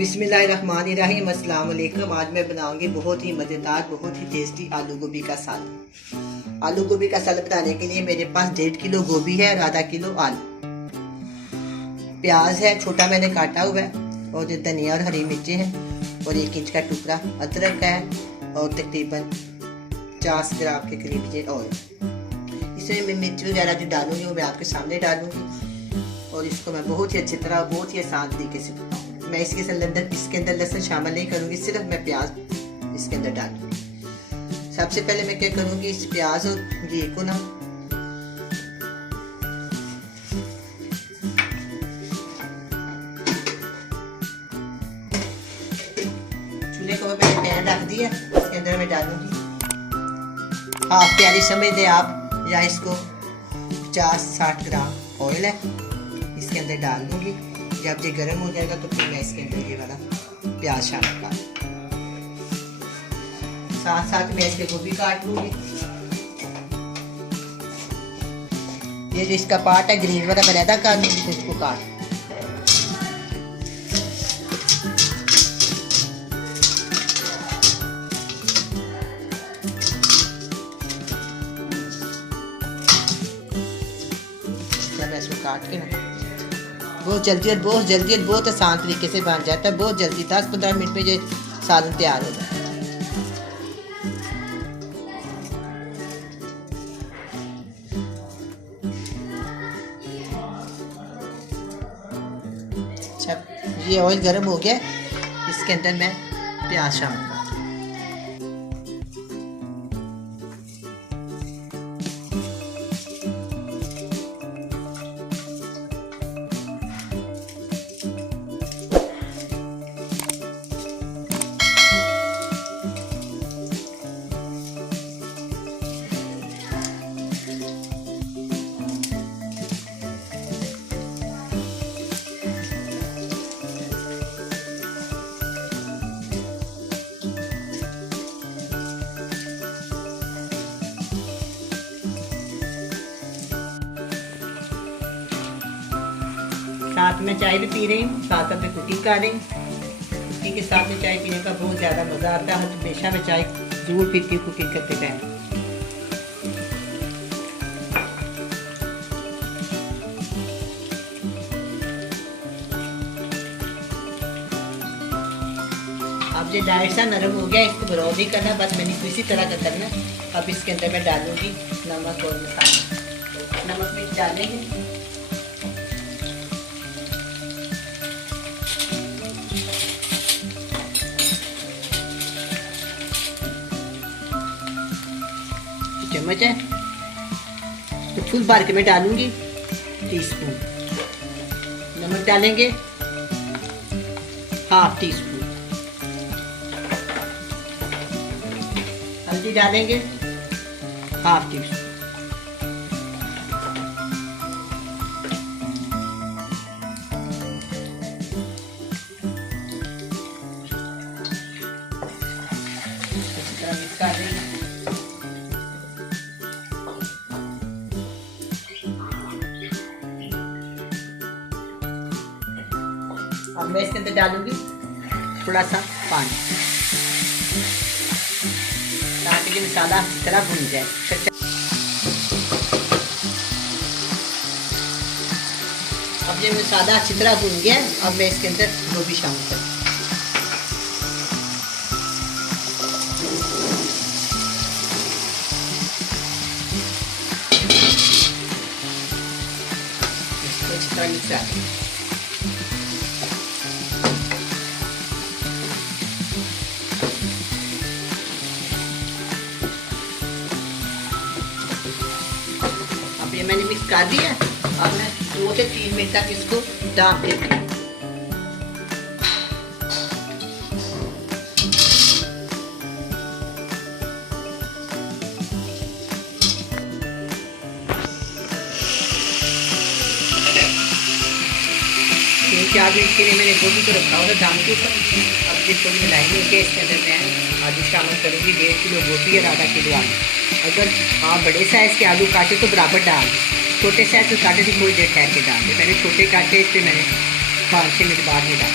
बिस्मिल्लाहिर्रहमानिर्रहीम। अस्सलाम वालेकुम। आज मैं बनाऊंगी बहुत ही मज़ेदार, बहुत ही टेस्टी आलू गोभी का सालन। आलू गोभी का सालन बनाने के लिए मेरे पास 1.5 किलो गोभी है और आधा किलो आलू, प्याज है छोटा मैंने काटा हुआ है, और धनिया और हरी मिर्चें हैं, और 1 इंच का टुकड़ा अदरक है, और तकरीबन 50 ग्राम के करीब ये ऑयल। इसमें मैं मिर्च वगैरह जो डालूंगी वो मैं आपके सामने डालूंगी, और इसको मैं बहुत ही अच्छी तरह, बहुत ही आसान तरीके से बनाऊंगी। मैं इसके अंदर लहसुन शामिल नहीं करूंगी, सिर्फ मैं प्याज इसके अंदर डालूंगी। सबसे पहले मैं क्या करूंगी, इस प्याज और घी को ना चूल्हे को मैंने पैन रख दिया, इसके अंदर मैं डालूंगी हाफ प्याली समझ दे आप, या इसको 50-60 ग्राम ऑयल है, इसके अंदर डाल दूंगी। जब ये गर्म हो जाएगा तो फिर मैं इसके अंदर ये वाला प्याज शामिल कर, साथ साथ मैं इसके गोभी काट लूंगी। ये जो इसका पार्ट है ग्रीन वाला मैं अलग कर लूंगी, तो इसको काट। मैं इसको काट के ना बहुत जल्दी और बहुत आसान तरीके से बन जाता है। बहुत जल्दी 10-15 मिनट में ये सालन तैयार हो जाता है। अच्छा, ये ऑयल गर्म हो गया, इसके अंदर मैं प्याज शामिल कर। साथ में चाय भी पी रही हूँ, साथ में कुकिंग कर रही हूँ। कुकिंग के साथ में चाय पीने का बहुत ज़्यादा मज़ा आता है। हमेशा मैं चाय ज़रूर पीती हूँ कुकिंग करते टाइम। अब ये डायरेक्ट सा नरम हो गया, इसको ब्राउन नहीं करना, बस मैंने इसी तरह का करना। अब इसके अंदर मैं डालूंगी नमक और मसाला। नमक मिर्च डालेंगे, चम्मच है तो फुल भर के मैं डालूंगी। टीस्पून नमक डालेंगे, हाफ टीस्पून हल्दी डालेंगे, हाफ टीस्पून मिक्स कर देंगे। अब मैं इसके अंदर डालूंगी थोड़ा सा पानी, ताकि ये मसाला अच्छी तरह भुन जाए। अब ये मसाला अच्छी तरह भुन गया, अब मैं इसके अंदर गोभी शामिल करूँ। इसको अच्छी तरह मिक्स कर दें। ये मैंने मिक्स कर दिया। अब मैं 2 से 3 मिनट तक इसको ढक देती हूँ। चार मिनट के लिए मैंने गोभी को रखा हुआ दाम के ऊपर। अब ये थोड़ी मिलाई होगी, इसके अंदर मैं आलू शामिल करूँगी। 1.5 किलो गोभी और आधा किलो आलू। अगर आप बड़े साइज़ के आलू काटे तो बराबर डाल, छोटे साइज़ के काटे तो थोड़ी देर ठहर के डाल दे। मैंने छोटे काटे, इस पर मैंने 5-6 मिनट बाद ही डाल।